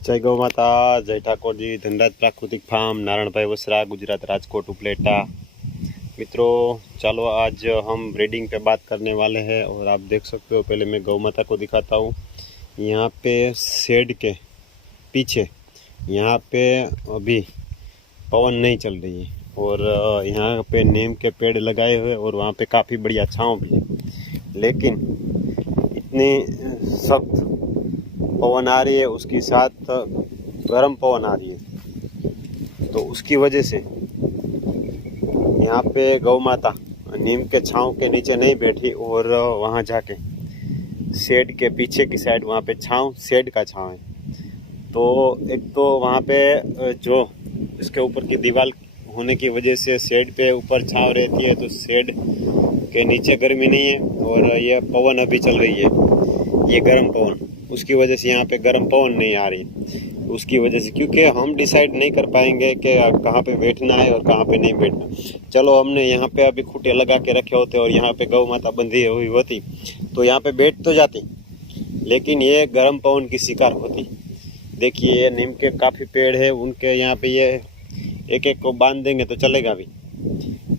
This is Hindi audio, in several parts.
जय गौ माता, जय ठाकुर जी। धनराज प्राकृतिक फार्म, नारायण भाई वसरा, गुजरात, राजकोट, उपलेटा। मित्रों, चलो आज हम ब्रीडिंग पे बात करने वाले हैं। और आप देख सकते हो, पहले मैं गौ माता को दिखाता हूँ। यहाँ पे शेड के पीछे यहाँ पे अभी पवन नहीं चल रही है, और यहाँ पे नीम के पेड़ लगाए हुए, और वहाँ पे काफ़ी बढ़िया छाँव भी है। लेकिन इतनी सख्त पवन आ रही है, उसके साथ गर्म पवन आ रही है, तो उसकी वजह से यहाँ पे गौ माता नीम के छांव के नीचे नहीं बैठी, और वहाँ जाके शेड के पीछे की साइड, वहाँ पे छांव, शेड का छांव है। तो एक तो वहाँ पे जो इसके ऊपर की दीवार होने की वजह से शेड पे ऊपर छांव रहती है, तो शेड के नीचे गर्मी नहीं है, और ये पवन अभी चल रही है, ये गर्म पवन, उसकी वजह से यहाँ पे गर्म पवन नहीं आ रही। उसकी वजह से, क्योंकि हम डिसाइड नहीं कर पाएंगे कि कहाँ पे बैठना है और कहाँ पे नहीं बैठना। चलो, हमने यहाँ पे अभी खूंटे लगा के रखे होते और यहाँ पे गौ माता बंधी हुई होती, तो यहाँ पे बैठ तो जाती, लेकिन ये गर्म पवन की शिकार होती। देखिए, ये नीम के काफ़ी पेड़ है, उनके यहाँ पे ये एक एक को बांध देंगे तो चलेगा भी,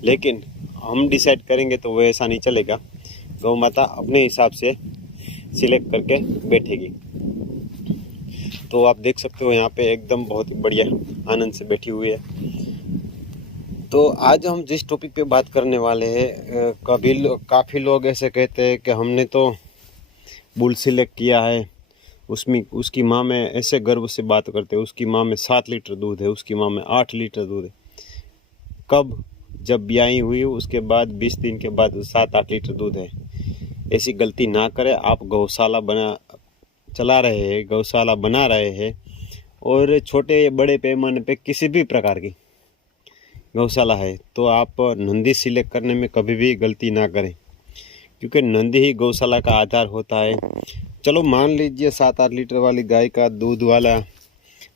लेकिन हम डिसाइड करेंगे तो वो ऐसा नहीं चलेगा। गौ माता अपने हिसाब से सिलेक्ट करके बैठेगी। तो आप देख सकते हो, यहाँ पे एकदम बहुत ही बढ़िया आनंद से बैठी हुई है। तो आज हम जिस टॉपिक पे बात करने वाले हैं, काफ़ी लोग ऐसे कहते हैं कि हमने तो बुल सिलेक्ट किया है, उसमें उसकी माँ में ऐसे गर्व से बात करते हैं, उसकी माँ में 7 लीटर दूध है, उसकी माँ में 8 लीटर दूध है। कब? जब ब्याई हुई, उसके बाद 20 दिन के बाद 7-8 लीटर दूध है। ऐसी गलती ना करें। आप गौशाला चला रहे हैं, गौशाला बना रहे हैं, और छोटे बड़े पैमाने पे किसी भी प्रकार की गौशाला है, तो आप नंदी सिलेक्ट करने में कभी भी गलती ना करें, क्योंकि नंदी ही गौशाला का आधार होता है। चलो, मान लीजिए 7-8 लीटर वाली गाय का दूध वाला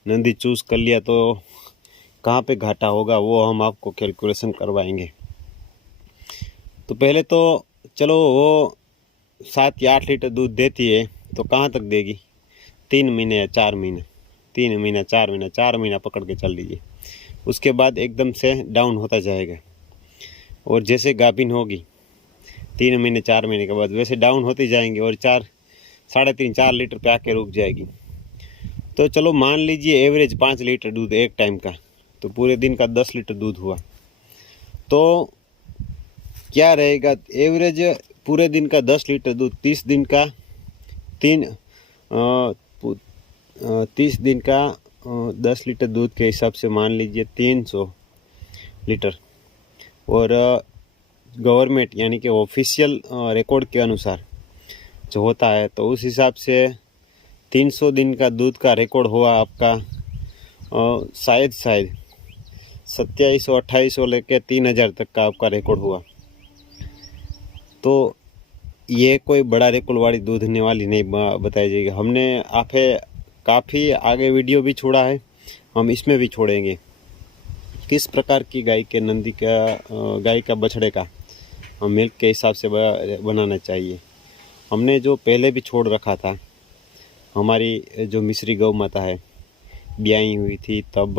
नंदी चूज कर लिया, तो कहाँ पे घाटा होगा वो हम आपको कैलकुलेशन करवाएंगे। तो पहले तो चलो, वो 7 या 8 लीटर दूध देती है, तो कहाँ तक देगी? 3 महीने या 4 महीने, 3 महीना 4 महीना, 4 महीना पकड़ के चल लीजिए। उसके बाद एकदम से डाउन होता जाएगा, और जैसे गाभिन होगी 3 महीने 4 महीने के बाद वैसे डाउन होती जाएंगी, और 3.5-4 लीटर पे आके रुक जाएगी। तो चलो, मान लीजिए एवरेज 5 लीटर दूध एक टाइम का, तो पूरे दिन का 10 लीटर दूध हुआ। तो क्या रहेगा एवरेज? पूरे दिन का 10 लीटर दूध, 30 दिन का 30 दिन का 10 लीटर दूध के हिसाब से मान लीजिए 300 लीटर। और गवर्नमेंट यानी कि ऑफिशियल रिकॉर्ड के अनुसार जो होता है, तो उस हिसाब से 300 दिन का दूध का रिकॉर्ड हुआ आपका, शायद 2700-2800 लेके 3000 तक का आपका रिकॉर्ड हुआ। तो ये कोई बड़ा रिकॉर्ड वाली दूध देने वाली नहीं बताई जाएगी। हमने आपे काफ़ी आगे वीडियो भी छोड़ा है, हम इसमें भी छोड़ेंगे किस प्रकार की गाय के गाय का बछड़े का हम मिल्क के हिसाब से बनाना चाहिए। हमने जो पहले भी छोड़ रखा था, हमारी जो मिश्री गौ माता है, ब्याई हुई थी, तब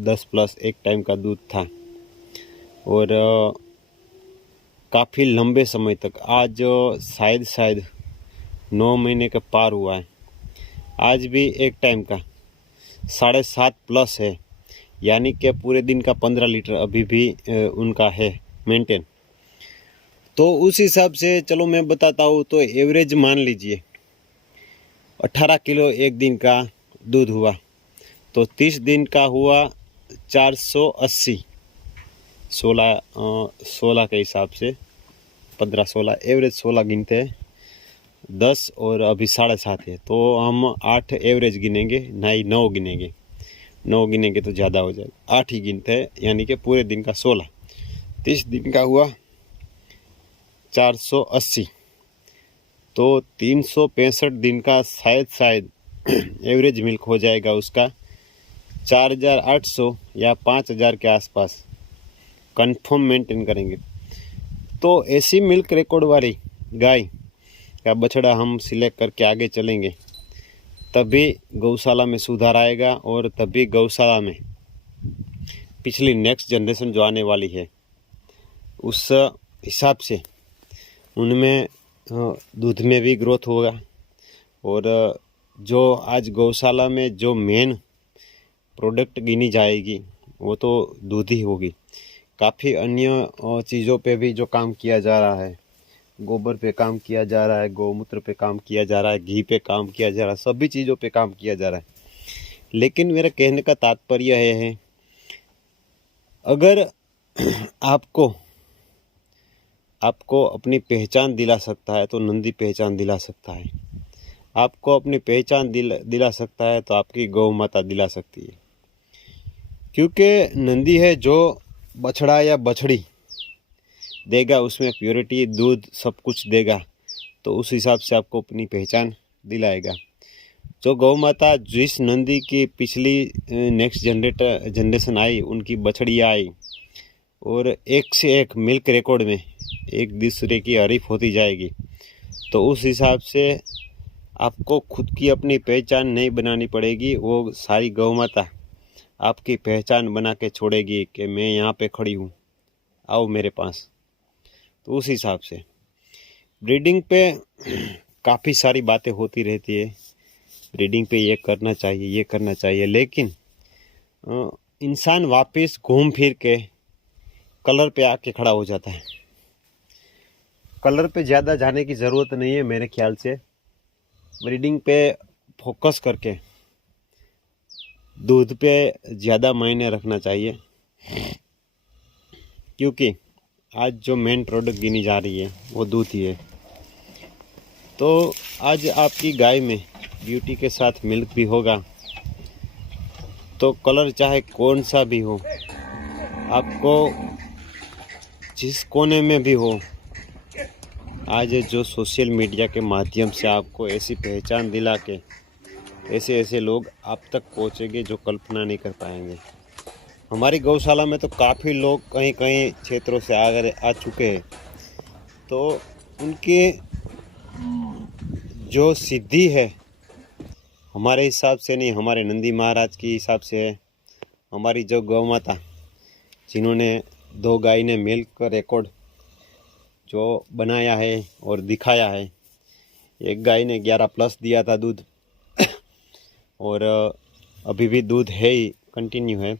10+ एक टाइम का दूध था, और काफ़ी लंबे समय तक, आज शायद 9 महीने का पार हुआ है, आज भी एक टाइम का 7.5+ है, यानी कि पूरे दिन का 15 लीटर अभी भी उनका है मेंटेन। तो उस हिसाब से चलो मैं बताता हूँ। तो एवरेज मान लीजिए 18 किलो एक दिन का दूध हुआ, तो 30 दिन का हुआ 480, 16 के हिसाब से 15-16, एवरेज 16 गिनते हैं, 10 और अभी 7.5 है, तो हम 8 एवरेज गिनेंगे, नहीं 9 गिनेंगे। 9 गिनेंगे तो ज़्यादा हो जाएगा, 8 ही गिनते हैं, यानी कि पूरे दिन का 16। 30 दिन का हुआ 480, तो 365 दिन का शायद एवरेज मिल्क हो जाएगा उसका 4800 या 5000 के आसपास, कंफर्म मेंटेन करेंगे। तो ऐसी मिल्क रिकॉर्ड वाली गाय का बछड़ा हम सिलेक्ट करके आगे चलेंगे, तभी गौशाला में सुधार आएगा और तभी गौशाला में पिछली नेक्स्ट जनरेशन जो आने वाली है उस हिसाब से उनमें दूध में भी ग्रोथ होगा। और जो आज गौशाला में जो मेन प्रोडक्ट गिनी जाएगी वो तो दूध ही होगी। काफ़ी अन्य चीज़ों पे भी जो काम किया जा रहा है, गोबर पे काम किया जा रहा है, गौमूत्र पे काम किया जा रहा है, घी पे काम किया जा रहा है, सभी चीज़ों पे काम किया जा रहा है। लेकिन मेरा कहने का तात्पर्य यह है, अगर आपको अपनी पहचान दिला सकता है तो नंदी पहचान दिला सकता है। आपको अपनी पहचान दिला सकता है तो आपकी गौ माता दिला सकती है। क्योंकि नंदी है जो बछड़ा या बछड़ी देगा उसमें प्योरिटी, दूध सब कुछ देगा, तो उस हिसाब से आपको अपनी पहचान दिलाएगा। जो गौ माता जिस नंदी की पिछली नेक्स्ट जनरेशन आई, उनकी बछड़ियाँ आई और एक से एक मिल्क रिकॉर्ड में एक दूसरे की हरीफ होती जाएगी, तो उस हिसाब से आपको खुद की अपनी पहचान नहीं बनानी पड़ेगी। वो सारी गौ माता आपकी पहचान बना के छोड़ेगी कि मैं यहाँ पे खड़ी हूँ, आओ मेरे पास। तो उस हिसाब से ब्रीडिंग पे काफ़ी सारी बातें होती रहती है। ब्रीडिंग पे ये करना चाहिए, ये करना चाहिए, लेकिन इंसान वापस घूम फिर के कलर पे आके खड़ा हो जाता है। कलर पे ज़्यादा जाने की ज़रूरत नहीं है मेरे ख्याल से। ब्रीडिंग पे फोकस करके दूध पे ज़्यादा मायने रखना चाहिए, क्योंकि आज जो मेन प्रोडक्ट गिनी जा रही है वो दूध ही है। तो आज आपकी गाय में ब्यूटी के साथ मिल्क भी होगा, तो कलर चाहे कौन सा भी हो, आपको जिस कोने में भी हो, आज जो सोशल मीडिया के माध्यम से आपको ऐसी पहचान दिला के ऐसे लोग आप तक पहुँचेंगे जो कल्पना नहीं कर पाएंगे। हमारी गौशाला में तो काफ़ी लोग कहीं कहीं क्षेत्रों से आ चुके हैं, तो उनकी जो सिद्धि है हमारे हिसाब से नहीं, हमारे नंदी महाराज के हिसाब से है। हमारी जो गौ माता जिन्होंने 2 गाय ने मिलकर रिकॉर्ड जो बनाया है और दिखाया है, एक गाय ने 11+ दिया था दूध और अभी भी दूध है ही, कंटिन्यू है।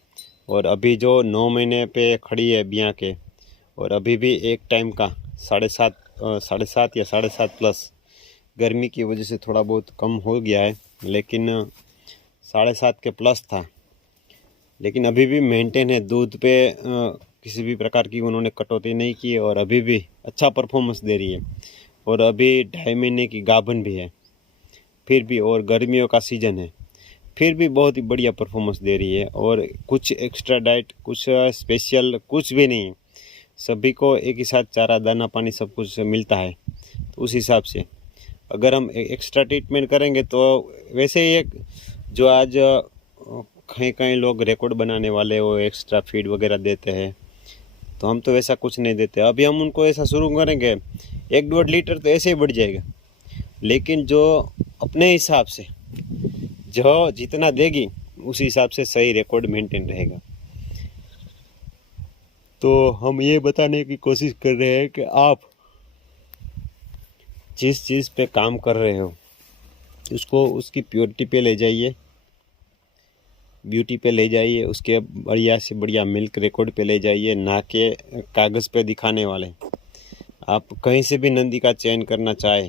और अभी जो 9 महीने पे खड़ी है बिया के, और अभी भी एक टाइम का 7.5 या 7.5+, गर्मी की वजह से थोड़ा बहुत कम हो गया है, लेकिन 7.5 के प्लस था। लेकिन अभी भी मेंटेन है दूध पे, किसी भी प्रकार की उन्होंने कटौती नहीं की और अभी भी अच्छा परफॉर्मेंस दे रही है। और अभी 2.5 महीने की गाभन भी है, फिर भी, और गर्मियों का सीज़न है, फिर भी बहुत ही बढ़िया परफॉर्मेंस दे रही है। और कुछ एक्स्ट्रा डाइट, कुछ स्पेशल कुछ भी नहीं, सभी को एक ही साथ चारा दाना पानी सब कुछ मिलता है। तो उस हिसाब से अगर हम एक्स्ट्रा ट्रीटमेंट करेंगे तो वैसे ही एक जो आज कहीं लोग रिकॉर्ड बनाने वाले वो एक्स्ट्रा फीड वगैरह देते हैं, तो हम तो वैसा कुछ नहीं देते। अभी हम उनको ऐसा शुरू करेंगे 1-1.5 लीटर तो ऐसे ही बढ़ जाएगा, लेकिन जो अपने हिसाब से जो जितना देगी उस हिसाब से सही रिकॉर्ड मेंटेन रहेगा। तो हम ये बताने की कोशिश कर रहे हैं कि आप जिस चीज़ पे काम कर रहे हो उसको उसकी प्योरिटी पे ले जाइए, ब्यूटी पे ले जाइए, उसके बढ़िया से बढ़िया मिल्क रिकॉर्ड पे ले जाइए, ना कि कागज़ पे दिखाने वाले। आप कहीं से भी नंदी का चयन करना चाहे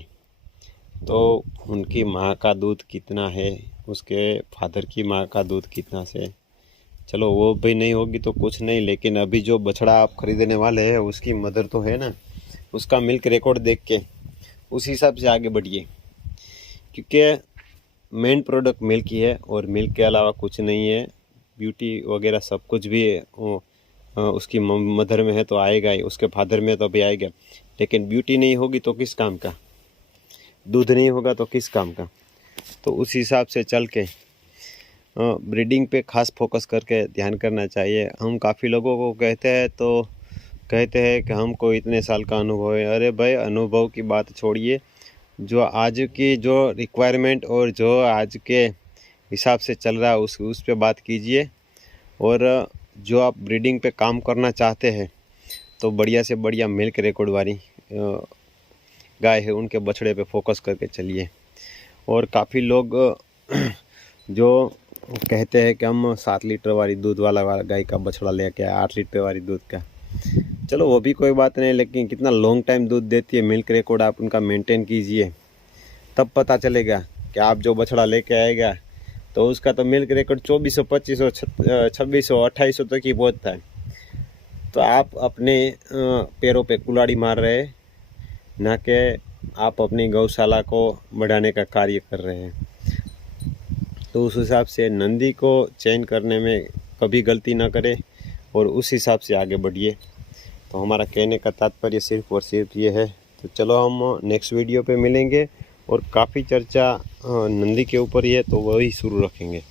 तो उनकी माँ का दूध कितना है, उसके फादर की माँ का दूध कितना से, चलो वो भी नहीं होगी तो कुछ नहीं, लेकिन अभी जो बछड़ा आप खरीदने वाले हैं उसकी मदर तो है ना, उसका मिल्क रिकॉर्ड देख के उस हिसाब से आगे बढ़िए। क्योंकि मेन प्रोडक्ट मिल्क ही है और मिल्क के अलावा कुछ नहीं है। ब्यूटी वगैरह सब कुछ भी उसकी मदर में है तो आएगा ही, उसके फादर में तो अभी आएगा, लेकिन ब्यूटी नहीं होगी तो किस काम का, दूध नहीं होगा तो किस काम का। तो उस हिसाब से चल के ब्रीडिंग पे खास फोकस करके ध्यान करना चाहिए। हम काफ़ी लोगों को कहते हैं कि हमको इतने साल का अनुभव है। अरे भाई, अनुभव की बात छोड़िए, जो आज की जो रिक्वायरमेंट और जो आज के हिसाब से चल रहा है उस पे बात कीजिए। और जो आप ब्रीडिंग पे काम करना चाहते हैं तो बढ़िया से बढ़िया मिल्क रिकॉर्ड वाली गाय है उनके बछड़े पे फोकस करके चलिए। और काफ़ी लोग जो कहते हैं कि हम 7 लीटर वाली दूध वाला गाय का बछड़ा लेके आए, 8 लीटर वाली दूध का, चलो वो भी कोई बात नहीं, लेकिन कितना लॉन्ग टाइम दूध देती है मिल्क रिकॉर्ड आप उनका मेंटेन कीजिए, तब पता चलेगा कि आप जो बछड़ा लेके आएगा तो उसका तो मिल्क रिकॉर्ड 2400, 2500, 2600, 2800 तक ही पहुँचता है। तो आप अपने पैरों पे कुल्हाड़ी मार रहे हैं, ना कि आप अपनी गौशाला को बढ़ाने का कार्य कर रहे हैं। तो उस हिसाब से नंदी को चयन करने में कभी गलती ना करें और उस हिसाब से आगे बढ़िए। तो हमारा कहने का तात्पर्य सिर्फ और सिर्फ ये है। तो चलो हम नेक्स्ट वीडियो पे मिलेंगे और काफ़ी चर्चा नंदी के ऊपर ही है तो वही शुरू रखेंगे।